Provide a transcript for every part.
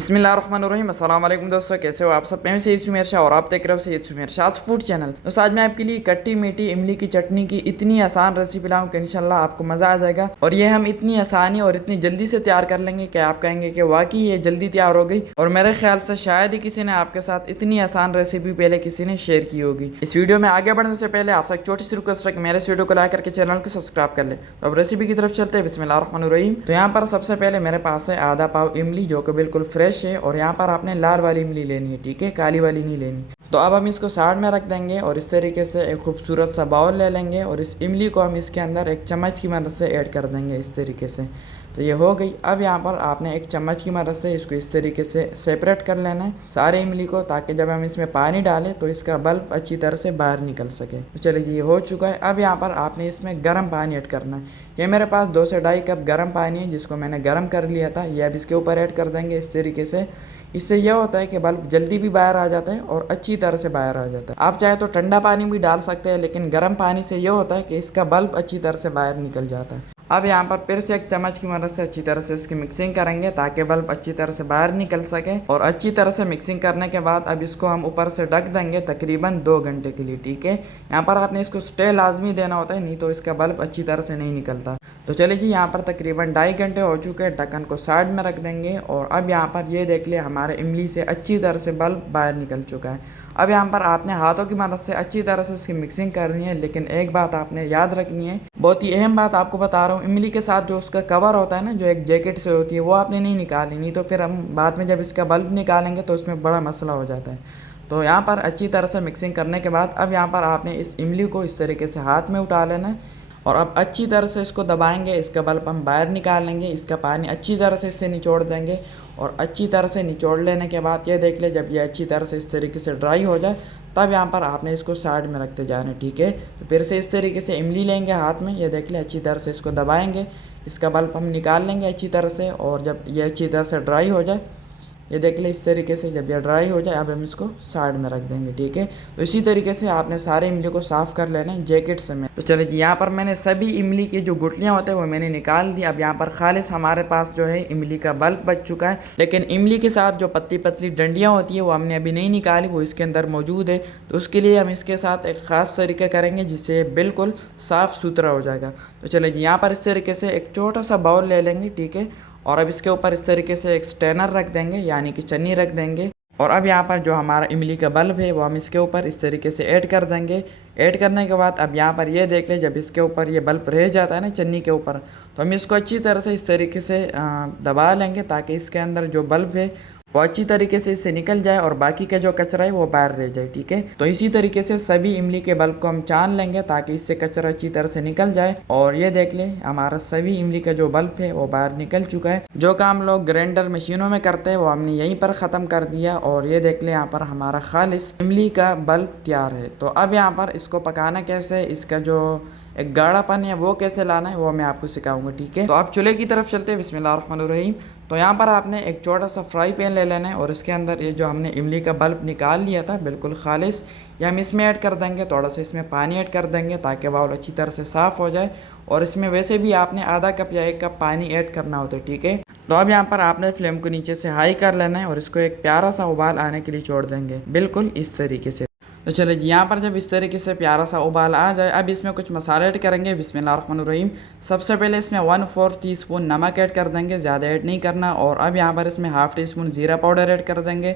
बिस्मिल्लाहिर्रहमानिर्रहीम। अस्सलाम वालेकुम दोस्तों, कैसे हो आप सब। मैं सैयद सुमेर शाह और आप देख रहे हो सैयद सुमेर शाह फूड चैनल। दोस्तों आज मैं आपके लिए खट्टी मीठी इमली की चटनी की इतनी आसान रेसिपी लाऊं कि इंशाल्लाह आपको मज़ा आ जाएगा। और ये हम इतनी आसानी और इतनी जल्दी से तैयार कर लेंगे कि आप कहेंगे कि वाकई ये जल्दी तैयार हो गई। और मेरे ख्याल से शायद ही किसी ने आपके साथ इतनी आसान रेसिपी पहले किसी ने शेयर की होगी। इस वीडियो में आगे बढ़ने से पहले आपसे एक छोटी सी रिक्वेस्ट है कि मेरे इस वीडियो को लाइक करके चैनल को सब्सक्राइब कर ले। तो अब रेसिपी की तरफ चलते हैं। बिस्मिल्लाहिर्रहमानिर्रहीम। तो यहाँ पर सबसे पहले मेरे पास है आधा पाव इमली जो कि बिल्कुल फ्रेश है। और यहाँ पर आपने लाल वाली इमली लेनी है, ठीक है, काली वाली नहीं लेनी। तो अब हम इसको साइड में रख देंगे और इस तरीके से एक खूबसूरत सा बाउल ले लेंगे और इस इमली को हम इसके अंदर एक चम्मच की मदद से ऐड कर देंगे इस तरीके से। तो ये हो गई। अब यहाँ पर आपने एक चम्मच की मदद से इसको इस तरीके से सेपरेट कर लेना है सारे इमली को, ताकि जब हम इसमें पानी डालें तो इसका बल्ब अच्छी तरह से बाहर निकल सके। तो चलिए ये हो चुका है। अब यहाँ पर आपने इसमें गर्म पानी ऐड करना है। ये मेरे पास 2 से 2.5 कप गर्म पानी है जिसको मैंने गर्म कर लिया था। ये अब इसके ऊपर ऐड कर देंगे इस तरीके से। इससे यह होता है कि बल्ब जल्दी भी बाहर आ जाता है और अच्छी तरह से बाहर आ जाता है। आप चाहे तो ठंडा पानी भी डाल सकते हैं, लेकिन गर्म पानी से यह होता है कि इसका बल्ब अच्छी तरह से बाहर निकल जाता है। अब यहाँ पर फिर से एक चम्मच की मदद से अच्छी तरह से इसकी मिक्सिंग करेंगे ताकि बल्ब अच्छी तरह से बाहर निकल सके। और अच्छी तरह से मिक्सिंग करने के बाद अब इसको हम ऊपर से ढक देंगे तकरीबन 2 घंटे के लिए, ठीक है। यहाँ पर आपने इसको स्टे लाजमी देना होता है, नहीं तो इसका बल्ब अच्छी तरह से नहीं निकलता। तो चलिए जी, यहाँ पर तकरीबन 2.5 घंटे हो चुके हैं। ढक्कन को साइड में रख देंगे और अब यहाँ पर ये देख लिया हमारे इमली से अच्छी तरह से बल्ब बाहर निकल चुका है। अब यहाँ पर आपने हाथों की मदद से अच्छी तरह से इसकी मिक्सिंग करनी है, लेकिन एक बात आपने याद रखनी है, बहुत ही अहम बात आपको बता रहा हूँ। इमली के साथ जो उसका कवर होता है ना, जो एक जैकेट से होती है, वो आपने नहीं निकाली, नहीं तो फिर हम बाद में जब इसका बल्ब निकालेंगे तो उसमें बड़ा मसला हो जाता है। तो यहाँ पर अच्छी तरह से मिक्सिंग करने के बाद अब यहाँ पर आपने इस इमली को इस तरीके से हाथ में उठा लेना है और अब अच्छी तरह से इसको दबाएंगे। इसका बल्ब हम बाहर निकाल लेंगे, इसका पानी अच्छी तरह से इससे निचोड़ देंगे। और अच्छी तरह से निचोड़ लेने के बाद ये देख ले, जब ये अच्छी तरह से इस तरीके से ड्राई हो जाए तब यहाँ पर आपने इसको साइड में रखते जाना, ठीक है। तो फिर से इस तरीके से इमली लेंगे हाथ में, ये देख ले अच्छी तरह से इसको दबाएंगे। इसका बल्ब हम निकाल लेंगे अच्छी तरह से। और जब ये अच्छी तरह से ड्राई हो जाए, ये देख ले इस तरीके से, जब ये ड्राई हो जाए अब हम इसको साइड में रख देंगे, ठीक है। तो इसी तरीके से आपने सारे इमली को साफ़ कर लेना है जैकेट से में। तो चलिए जी, यहाँ पर मैंने सभी इमली की जो गुठलियाँ होते हैं वो मैंने निकाल दी। अब यहाँ पर खालिस हमारे पास जो है इमली का बल्ब बच चुका है, लेकिन इमली के साथ जो पतली पतली डंडियाँ होती है वो हमने अभी नहीं निकाली, वो इसके अंदर मौजूद है। तो उसके लिए हम इसके साथ एक ख़ास तरीका करेंगे जिससे बिल्कुल साफ़ सुथरा हो जाएगा। तो चलिए जी, यहाँ पर इस तरीके से एक छोटा सा बाउल ले लेंगे, ठीक है। और अब इसके ऊपर इस तरीके से एक स्ट्रेनर रख देंगे, यानी कि चन्नी रख देंगे। और अब यहाँ पर जो हमारा इमली का बल्ब है वो हम इसके ऊपर इस तरीके से ऐड कर देंगे। ऐड करने के बाद अब यहाँ पर ये देख ले, जब इसके ऊपर ये बल्ब रह जाता है ना चन्नी के ऊपर, तो हम इसको अच्छी तरह से इस तरीके से दबा लेंगे ताकि इसके अंदर जो बल्ब है वो अच्छी तरीके से इससे निकल जाए और बाकी का जो कचरा है वो बाहर रह जाए, ठीक है। तो इसी तरीके से सभी इमली के बल्ब को हम छान लेंगे ताकि इससे कचरा अच्छी तरह से निकल जाए। और ये देख ले हमारा सभी इमली का जो बल्ब है वो बाहर निकल चुका है। जो काम लोग ग्राइंडर मशीनों में करते हैं वो हमने यहीं पर ख़त्म कर दिया। और ये देख ले यहाँ पर हमारा खालिस इमली का बल्ब तैयार है। तो अब यहाँ पर इसको पकाना कैसे, इसका जो एक गाढ़ापन है वो कैसे लाना है वो मैं आपको सिखाऊंगा, ठीक है। तो आप चूल्हे की तरफ चलते हैं। बिस्मिल्लाहिर्रहमानिर्रहीम। तो यहाँ पर आपने एक छोटा सा फ्राई पैन ले लेना है और इसके अंदर ये जो हमने इमली का बल्ब निकाल लिया था बिल्कुल खालिस, ये हम इसमें ऐड कर देंगे। थोड़ा सा इसमें पानी ऐड कर देंगे ताकि बाउल अच्छी तरह से साफ़ हो जाए। और इसमें वैसे भी आपने आधा कप या 1 कप पानी ऐड करना होता है, ठीक है। तो अब यहाँ पर आपने फ्लेम को नीचे से हाई कर लेना है और इसको एक प्यारा सा उबाल आने के लिए छोड़ देंगे, बिल्कुल इस तरीके से। तो चलिए जी, यहाँ पर जब इस तरीके से प्यारा सा उबाल आ जाए अब इसमें कुछ मसाले ऐड करेंगे। बिस्मिल्लाहिर्रहमानिर्रहीम। सबसे पहले इसमें 1/4 टीस्पून नमक ऐड कर देंगे, ज़्यादा ऐड नहीं करना। और अब यहाँ पर इसमें ½ टीस्पून ज़ीरा पाउडर ऐड कर देंगे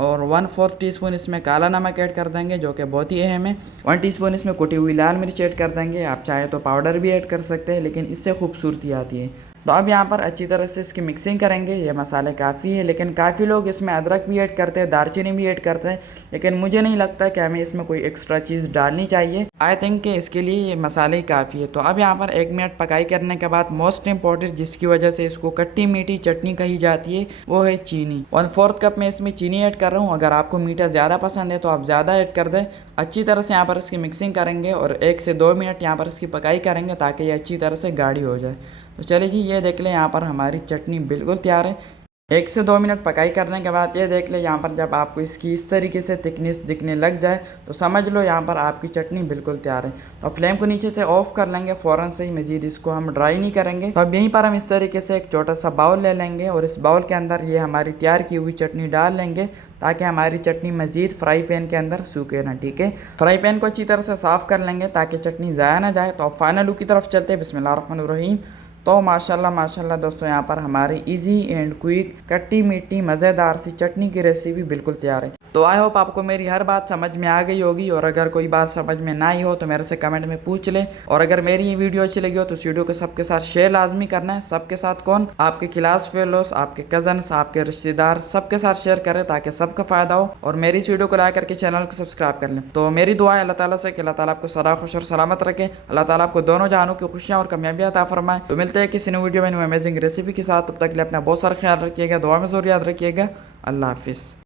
और 1/4 टीस्पून इसमें काला नमक ऐड कर देंगे जो कि बहुत ही अहम है। 1 टीस्पून इसमें कुटी हुई लाल मिर्च ऐड कर देंगे। आप चाहे तो पाउडर भी ऐड कर सकते हैं, लेकिन इससे खूबसूरती आती है। तो अब यहाँ पर अच्छी तरह से इसकी मिक्सिंग करेंगे। ये मसाले काफ़ी है, लेकिन काफ़ी लोग इसमें अदरक भी ऐड करते हैं, दालचीनी भी ऐड करते हैं, लेकिन मुझे नहीं लगता कि हमें इसमें कोई एक्स्ट्रा चीज़ डालनी चाहिए। आई थिंक कि इसके लिए ये मसाले ही काफ़ी है। तो अब यहाँ पर 1 मिनट पकाई करने के बाद मोस्ट इंपॉर्टेंट जिसकी वजह से इसको खट्टी मीठी चटनी कही जाती है वो है चीनी। 1/4 कप में इसमें चीनी ऐड कर रहा हूँ। अगर आपको मीठा ज़्यादा पसंद है तो आप ज़्यादा ऐड कर दें। अच्छी तरह से यहाँ पर इसकी मिक्सिंग करेंगे और 1 से 2 मिनट यहाँ पर इसकी पकाई करेंगे ताकि ये अच्छी तरह से गाढ़ी हो जाए। तो चलिए जी, ये देख लें यहाँ पर हमारी चटनी बिल्कुल तैयार है। 1 से 2 मिनट पकाई करने के बाद ये देख ले यहाँ पर जब आपको इसकी इस तरीके से थिकनेस दिखने लग जाए तो समझ लो यहाँ पर आपकी चटनी बिल्कुल तैयार है। तो फ्लेम को नीचे से ऑफ कर लेंगे फ़ौरन से ही, मज़ीद इसको हम ड्राई नहीं करेंगे। तो अब यहीं पर हम इस तरीके से एक छोटा सा बाउल ले लेंगे और इस बाउल के अंदर ये हमारी तैयार की हुई चटनी डाल लेंगे ताकि हमारी चटनी मज़ीद फ्राई पैन के अंदर सूखे ना। ठीक है, फ्राई पैन को अच्छी तरह से साफ़ कर लेंगे ताकि चटनी ज़ाया ना जाए। तो अब फाइनल लुक की तरफ चलते हैं। बिस्मिल्लाहिर्रहमानिर्रहीम। तो माशाल्लाह माशाल्लाह दोस्तों, यहाँ पर हमारी इजी एंड क्विक खट्टी मीठी मज़ेदार सी चटनी की रेसिपी बिल्कुल तैयार है। तो आई होप आपको मेरी हर बात समझ में आ गई होगी, और अगर कोई बात समझ में ना आई हो तो मेरे से कमेंट में पूछ ले। और अगर मेरी ये वीडियो अच्छी लगी हो तो इस वीडियो को सबके साथ शेयर लाजमी करना है। सबके साथ कौन? आपके क्लास फेलोस, आपके कजन्स, आपके रिश्तेदार, सबके साथ शेयर करें ताकि सबका फ़ायदा हो। और मेरी इस वीडियो को लाइक करके चैनल को सब्सक्राइब कर लें। तो मेरी दुआ है अल्लाह ताला से कि अल्लाह ताला आपको सदा खुश और सलामत रखे। अल्लाह ताला आपको दोनों जहानों की खुशियाँ और कामयाबियाँ अता फरमाए। तो मिलते हैं किसी नई वीडियो में न्यू अमेजिंग रेसिपी के साथ। तब तक के लिए अपना बहुत सारा ख्याल रखिएगा, दुआ में ज़रूर याद रखिएगा। अल्लाह हाफिज़।